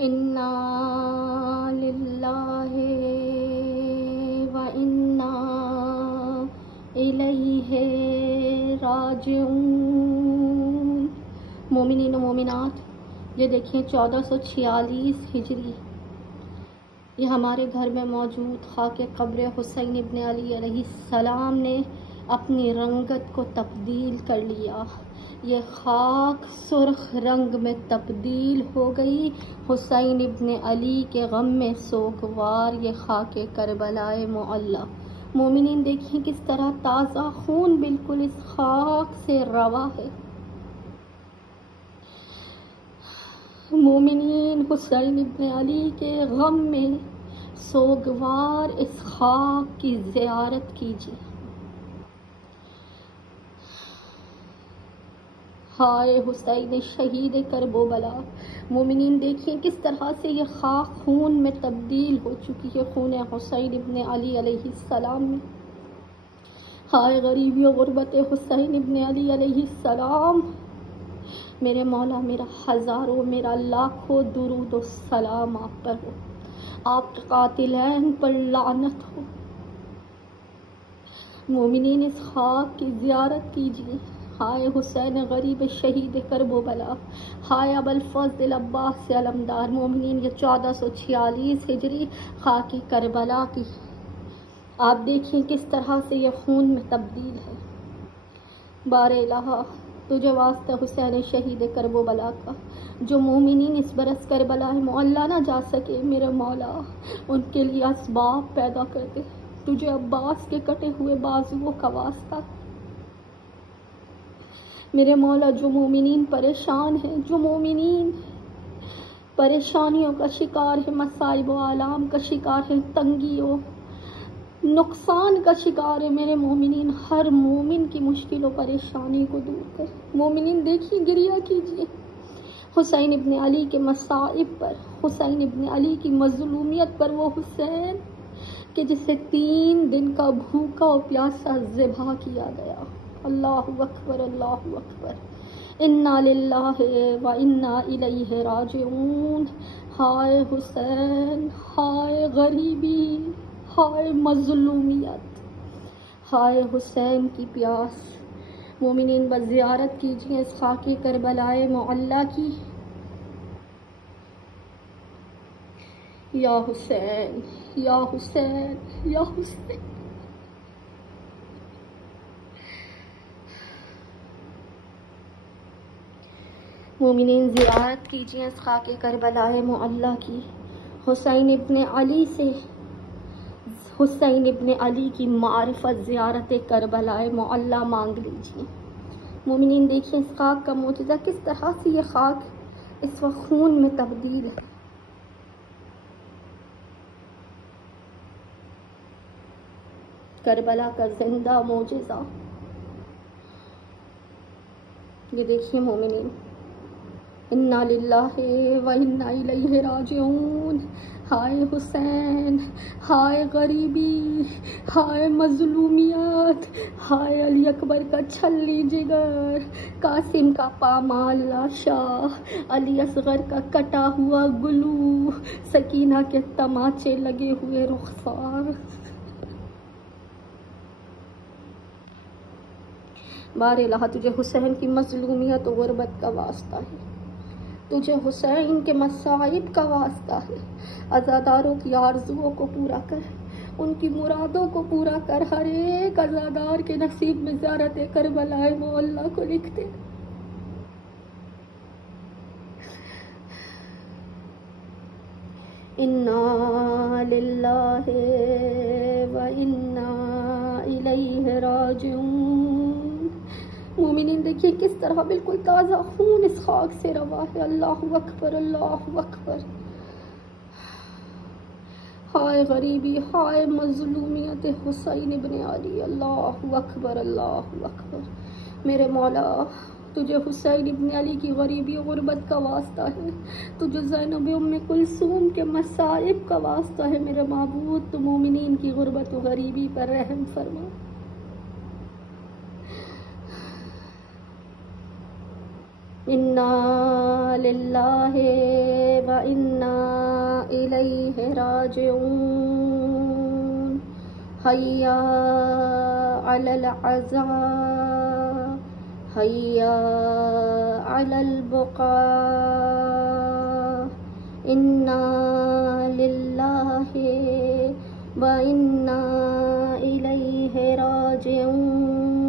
انا للہ و انا الیہ راجعون۔ مومنین و مومنات، یہ دیکھیں 1446 ہجری، یہ ہمارے گھر میں موجود خاک قبر حسین ابن علی علیہ السلام نے اپنی رنگت کو تبدیل کر لیا۔ یہ خاک سرخ رنگ میں تبدیل ہو گئی۔ حسین ابن علی کے غم میں سوگوار یہ خاک کربلائے معلی۔ مومنین دیکھیں کس طرح تازہ خون بالکل اس خاک سے روا ہے۔ مومنین حسین ابن علی کے غم میں سوگوار اس خاک کی زیارت کیجیے۔ ہائے حسین شہید کربلا۔ مومنین دیکھیں کس طرح سے یہ خاک خون میں تبدیل ہو چکی ہے، خون حسین ابن علی علیہ السلام میں۔ ہائے غریبی و غربت حسین ابن علی علیہ السلام۔ میرے مولا، میرا ہزاروں، میرا لاکھوں درود و سلام آپ پر ہو، آپ کے قاتلین پر لعنت ہو۔ مومنین اس خاک کی زیارت کیجیے۔ ہائے حسین غریب شہید کربلا، ہائے ابوالفضل عباس علمدار۔ مومنین یہ 1446 ہجری خاک کربلا کی، آپ دیکھیں کس طرح سے یہ خون میں تبدیل ہے۔ بار الہ، تجھے واسطہ حسین شہید کربلا کا، جو مومنین اس برس کربلا معلی نہ جا سکے، میرے مولا ان کے لیے اسباب پیدا کر دے۔ تجھے عباس کے کٹے ہوئے بازوؤں کا واسطہ، میرے مولا جو مومنین پریشان ہیں، جو مومنین پریشانیوں کا شکار ہے، مصائب و آلام کا شکار ہے، تنگیوں نقصان کا شکار ہے، میرے مومنین ہر مومن کی مشکل و پریشانی کو دور کر۔ مومنین دیکھیے، گریہ کیجیے حسین ابن علی کے مصائب پر، حسین ابن علی کی مظلومیت پر، وہ حسین کہ جسے 3 دن کا بھوکا و پیاسا ذبح کیا گیا۔ اللہ اکبر، اللہ اکبر۔ انا للہ و انا الیہ راجعون۔ ہائے حسین، ہائے غریبی، ہائے مظلومیت، ہائے حسین کی پیاس۔ مومنین بس زیارت کیجیے اس خاک کربلائے معلی کی۔ یا حسین، یا حسین، یا حسین۔ مومنین زیارت کیجیے اس خاک کربلائے معلی کی۔ حسین ابن علی سے، حسین ابن علی کی معرفت زیارت کربلائے معلی مانگ لیجیے۔ مومنین دیکھیں اس خاک کا معجزہ، کس طرح سے یہ خاک اس وقت خون میں تبدیل ہے۔ کربلا کا زندہ معجزہ، یہ دیکھیے مومنین۔ انا للہ و انا الیہ راجعون۔ ہائے حسین، ہائے غریبی، ہائے مظلومیت، ہائے علی اکبر کا چھلی جگر، قاسم کا پامال لاشا، علی اصغر کا کٹا ہوا گلو، سکینہ کے تماچے لگے ہوئے رخسار۔ بار الہ، تجھے حسین کی مظلومیت و غربت کا واسطہ ہے، تجھے حسین کے مصائب کا واسطہ ہے۔ عزاداروں کی آرزوؤں کو پورا کر، ان کی مرادوں کو پورا کر، ہر ایک عزادار کے نصیب میں زیارت کربلائے معلی کو لکھ دے۔ انا للہ و انا الیہ راجعون۔ مومنین دیکھیے کس طرح بالکل تازہ خون اس خاک سے روا ہے۔ اللہ اکبر، اللہ اکبر۔ ہائے غریبی، ہائے مظلومیت حسین ابن علی۔ اللہ اکبر، اللہ اکبر۔ میرے مولا، تجھے حسین ابن علی کی غریبی و غربت کا واسطہ ہے، تجھے زینب ام کلثوم کے مصائب کا واسطہ ہے، میرے معبود تو مومنین کی غربت و غریبی پر رحم فرما۔ انا للہ و وإنا إليه راجعون حيا على العزاء حيا على البقاء إنا لله وإنا إليه راجعون